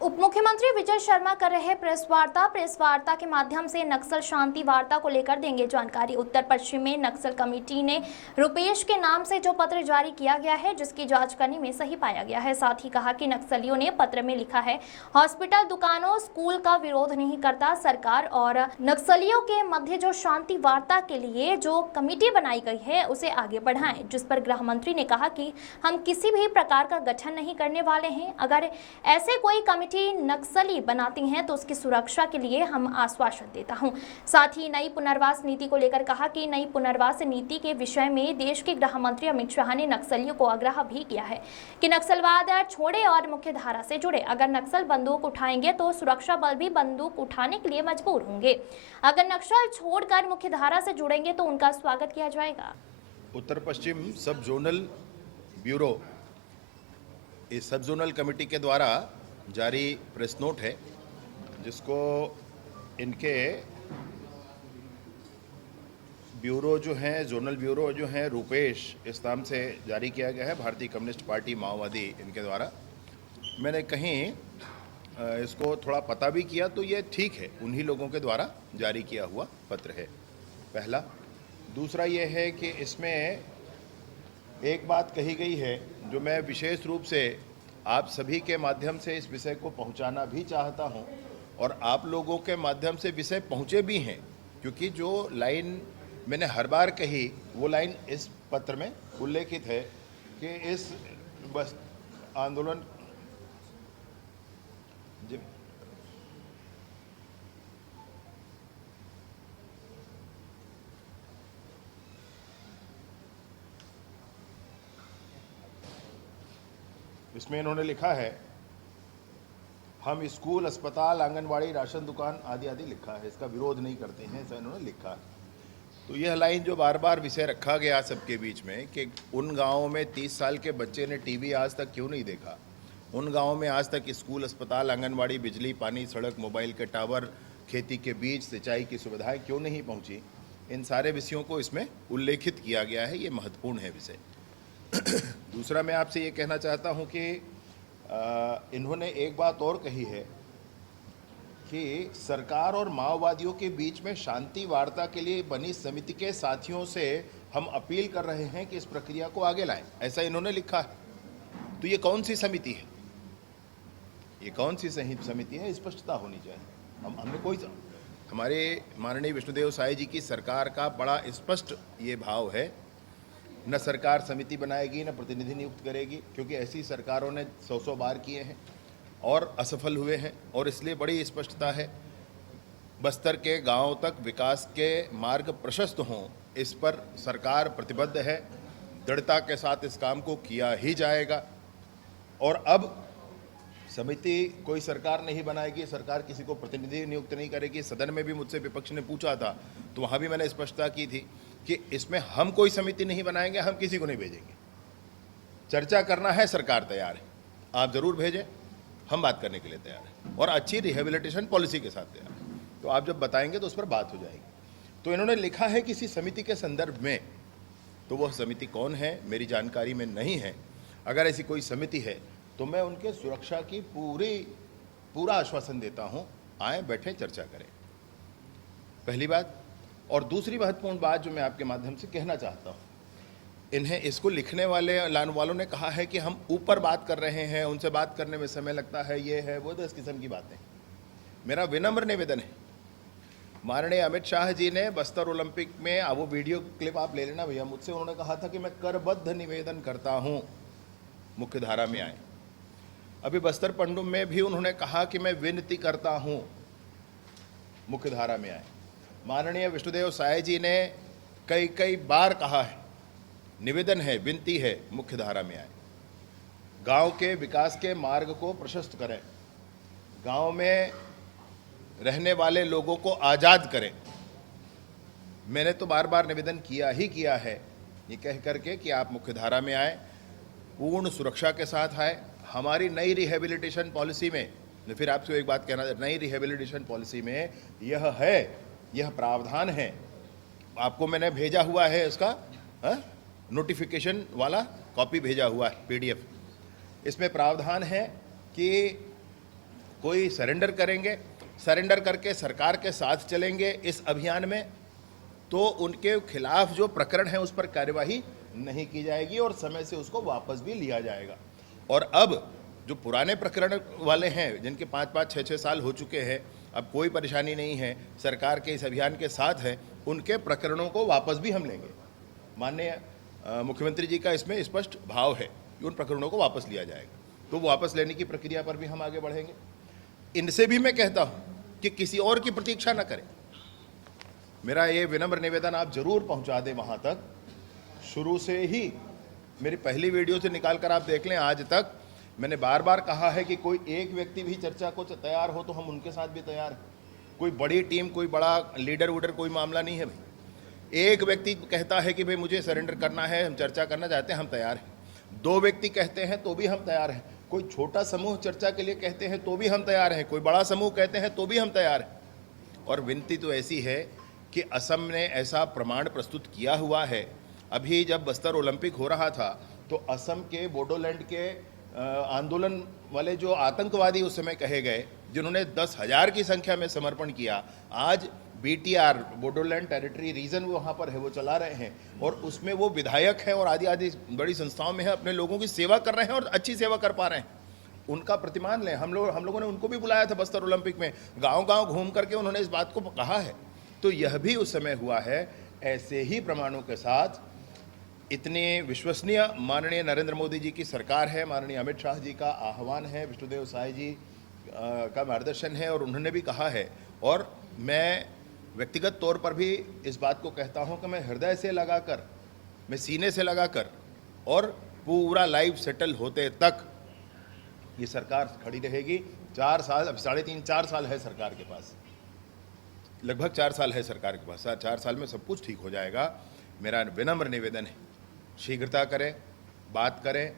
उप मुख्यमंत्री विजय शर्मा कर रहे प्रेस वार्ता के माध्यम से नक्सल शांति वार्ता को लेकर देंगे जानकारी। उत्तर पश्चिम में नक्सल कमेटी ने रुपेश के नाम से जो पत्र जारी किया गया है, जिसकी जांच करने में सही पाया गया है। साथ ही कहा कि नक्सलियों ने पत्र में लिखा है, हॉस्पिटल, दुकानों, स्कूल का विरोध नहीं करता सरकार और नक्सलियों के मध्य जो शांति वार्ता के लिए जो कमेटी बनाई गई है उसे आगे बढ़ाएं। जिस पर गृह मंत्री ने कहा कि हम किसी भी प्रकार का गठन नहीं करने वाले हैं। अगर ऐसे कोई कमेटी नक्सली बनाती हैं तो उसकी सुरक्षा के लिए हम आश्वासन देता हूं। साथ ही नई पुनर्वास नीति को लेकर कहा कि नई पुनर्वास नीति के विषय में देश के गृह मंत्री अमित शाह ने नक्सलियों को आग्रह भी किया है कि नक्सलवाद छोड़े और मुख्य धारा से जुड़े। अगर नक्सल बंदूक उठाएंगे तो सुरक्षा बल भी बंदूक उठाने के लिए मजबूर होंगे। अगर नक्सल छोड़कर मुख्य धारा से जुड़ेंगे तो उनका स्वागत किया जाएगा। उत्तर पश्चिम सब जोनल ब्यूरो, इस सब जोनल कमेटी के द्वारा जारी प्रेस नोट है, जिसको इनके ब्यूरो जो हैं, जोनल ब्यूरो जो हैं, रुपेश, इस नाम से जारी किया गया है, भारतीय कम्युनिस्ट पार्टी माओवादी इनके द्वारा। मैंने कहीं इसको थोड़ा पता भी किया तो ये ठीक है, उन्हीं लोगों के द्वारा जारी किया हुआ पत्र है, पहला। दूसरा ये है कि इसमें एक बात कही गई है जो मैं विशेष रूप से आप सभी के माध्यम से इस विषय को पहुंचाना भी चाहता हूं, और आप लोगों के माध्यम से विषय पहुंचे भी हैं, क्योंकि जो लाइन मैंने हर बार कही वो लाइन इस पत्र में उल्लेखित है कि इस बस आंदोलन इसमें इन्होंने लिखा है, हम स्कूल, अस्पताल, आंगनवाड़ी, राशन दुकान आदि आदि लिखा है, इसका विरोध नहीं करते हैं, ऐसा इन्होंने लिखा है। तो यह लाइन जो बार बार विषय रखा गया सबके बीच में कि उन गाँवों में 30 साल के बच्चे ने टीवी आज तक क्यों नहीं देखा, उन गाँवों में आज तक स्कूल, अस्पताल, आंगनवाड़ी, बिजली, पानी, सड़क, मोबाइल के टावर, खेती के बीज, सिंचाई की सुविधाएँ क्यों नहीं पहुँची, इन सारे विषयों को इसमें उल्लेखित किया गया है। ये महत्वपूर्ण है विषय। दूसरा मैं आपसे ये कहना चाहता हूँ कि इन्होंने एक बात और कही है कि सरकार और माओवादियों के बीच में शांति वार्ता के लिए बनी समिति के साथियों से हम अपील कर रहे हैं कि इस प्रक्रिया को आगे लाएं, ऐसा इन्होंने लिखा है। तो ये कौन सी समिति है, ये कौन सी समिति है, स्पष्टता होनी चाहिए। हमने कोई, हमारे माननीय विष्णुदेव साय जी की सरकार का बड़ा स्पष्ट ये भाव है, न सरकार समिति बनाएगी, न प्रतिनिधि नियुक्त करेगी, क्योंकि ऐसी सरकारों ने 100 बार किए हैं और असफल हुए हैं, और इसलिए बड़ी स्पष्टता है। बस्तर के गांव तक विकास के मार्ग प्रशस्त हों, इस पर सरकार प्रतिबद्ध है, दृढ़ता के साथ इस काम को किया ही जाएगा। और अब समिति कोई सरकार नहीं बनाएगी, सरकार किसी को प्रतिनिधि नियुक्त नहीं करेगी। सदन में भी मुझसे विपक्ष ने पूछा था तो वहाँ भी मैंने स्पष्टता की थी कि इसमें हम कोई समिति नहीं बनाएंगे, हम किसी को नहीं भेजेंगे। चर्चा करना है, सरकार तैयार है, आप ज़रूर भेजें, हम बात करने के लिए तैयार हैं, और अच्छी रिहेबिलिटेशन पॉलिसी के साथ तैयार है। तो आप जब बताएंगे तो उस पर बात हो जाएगी। तो इन्होंने लिखा है किसी समिति के संदर्भ में, तो वह समिति कौन है मेरी जानकारी में नहीं है। अगर ऐसी कोई समिति है तो मैं उनके सुरक्षा की पूरा आश्वासन देता हूं, आए, बैठे, चर्चा करें, पहली बात। और दूसरी महत्वपूर्ण बात जो मैं आपके माध्यम से कहना चाहता हूं, इन्हें इसको लिखने वालों ने कहा है कि हम ऊपर बात कर रहे हैं, उनसे बात करने में समय लगता है, ये है वो, 10 किस्म की बातें। मेरा विनम्र निवेदन है, माननीय अमित शाह जी ने बस्तर ओलंपिक में, वो वीडियो क्लिप आप ले लेना भैया, मुझसे उन्होंने कहा था कि मैं करबद्ध निवेदन करता हूं मुख्य धारा में आए। अभी बस्तर पंडुम में भी उन्होंने कहा कि मैं विनती करता हूं मुख्य धारा में आए। माननीय विष्णुदेव साय जी ने कई बार कहा है, निवेदन है, विनती है, मुख्य धारा में आए, गांव के विकास के मार्ग को प्रशस्त करें, गांव में रहने वाले लोगों को आज़ाद करें। मैंने तो बार बार निवेदन किया है, ये कह करके कि आप मुख्य धारा में आए, पूर्ण सुरक्षा के साथ आए। हमारी नई रिहेबिलिटेशन पॉलिसी में, फिर आपसे एक बात कहना, नई रिहेबिलिटेशन पॉलिसी में यह प्रावधान है, आपको मैंने भेजा हुआ है, इसका नोटिफिकेशन वाला कॉपी भेजा हुआ है, PDF। इसमें प्रावधान है कि कोई सरेंडर करेंगे, सरेंडर करके सरकार के साथ चलेंगे इस अभियान में, तो उनके खिलाफ जो प्रकरण है उस पर कार्यवाही नहीं की जाएगी और समय से उसको वापस भी लिया जाएगा। और अब जो पुराने प्रकरण वाले हैं, जिनके 5-5, 6-6 साल हो चुके हैं, अब कोई परेशानी नहीं है, सरकार के इस अभियान के साथ है, उनके प्रकरणों को वापस भी हम लेंगे। माननीय मुख्यमंत्री जी का इसमें स्पष्ट भाव है कि उन प्रकरणों को वापस लिया जाएगा, तो वापस लेने की प्रक्रिया पर भी हम आगे बढ़ेंगे। इनसे भी मैं कहता हूं कि किसी और की प्रतीक्षा न करें। मेरा ये विनम्र निवेदन आप जरूर पहुंचा दें वहां तक। शुरू से ही मेरी पहली वीडियो से निकालकर आप देख लें, आज तक मैंने बार बार कहा है कि कोई एक व्यक्ति भी चर्चा को तैयार हो तो हम उनके साथ भी तैयार हैं। कोई बड़ी टीम, कोई बड़ा लीडर वुडर कोई मामला नहीं है भाई। एक व्यक्ति कहता है कि भाई मुझे सरेंडर करना है, हम चर्चा करना चाहते हैं, हम तैयार हैं। 2 व्यक्ति कहते हैं तो भी हम तैयार हैं। कोई छोटा समूह चर्चा के लिए कहते हैं तो भी हम तैयार हैं। कोई बड़ा समूह कहते हैं तो भी हम तैयार हैं। और विनती तो ऐसी है कि असम ने ऐसा प्रमाण प्रस्तुत किया हुआ है। अभी जब बस्तर ओलंपिक हो रहा था तो असम के बोडोलैंड के आंदोलन वाले जो आतंकवादी उस समय कहे गए, जिन्होंने 10,000 की संख्या में समर्पण किया, आज BTR बोडोलैंड टेरिटरी रीजन वहाँ पर है, वो चला रहे हैं और उसमें वो विधायक हैं और आदि आदि बड़ी संस्थाओं में है, अपने लोगों की सेवा कर रहे हैं और अच्छी सेवा कर पा रहे हैं। उनका प्रतिमान लें। हम लोगों ने उनको भी बुलाया था बस्तर ओलंपिक में, गांव-गांव घूम करके उन्होंने इस बात को कहा है। तो यह भी उस समय हुआ है। ऐसे ही प्रमाणों के साथ इतने विश्वसनीय माननीय नरेंद्र मोदी जी की सरकार है, माननीय अमित शाह जी का आह्वान है, विष्णुदेव साय जी का मार्गदर्शन है और उन्होंने भी कहा है। और मैं व्यक्तिगत तौर पर भी इस बात को कहता हूं कि मैं हृदय से लगाकर, मैं सीने से लगाकर और पूरा लाइफ सेटल होते तक ये सरकार खड़ी रहेगी। 4 साल, अब 3.5-4 साल है सरकार के पास, लगभग 4 साल है सरकार के पास। 4 साल में सब कुछ ठीक हो जाएगा। मेरा विनम्र निवेदन है, शीघ्रता करें, बात करें,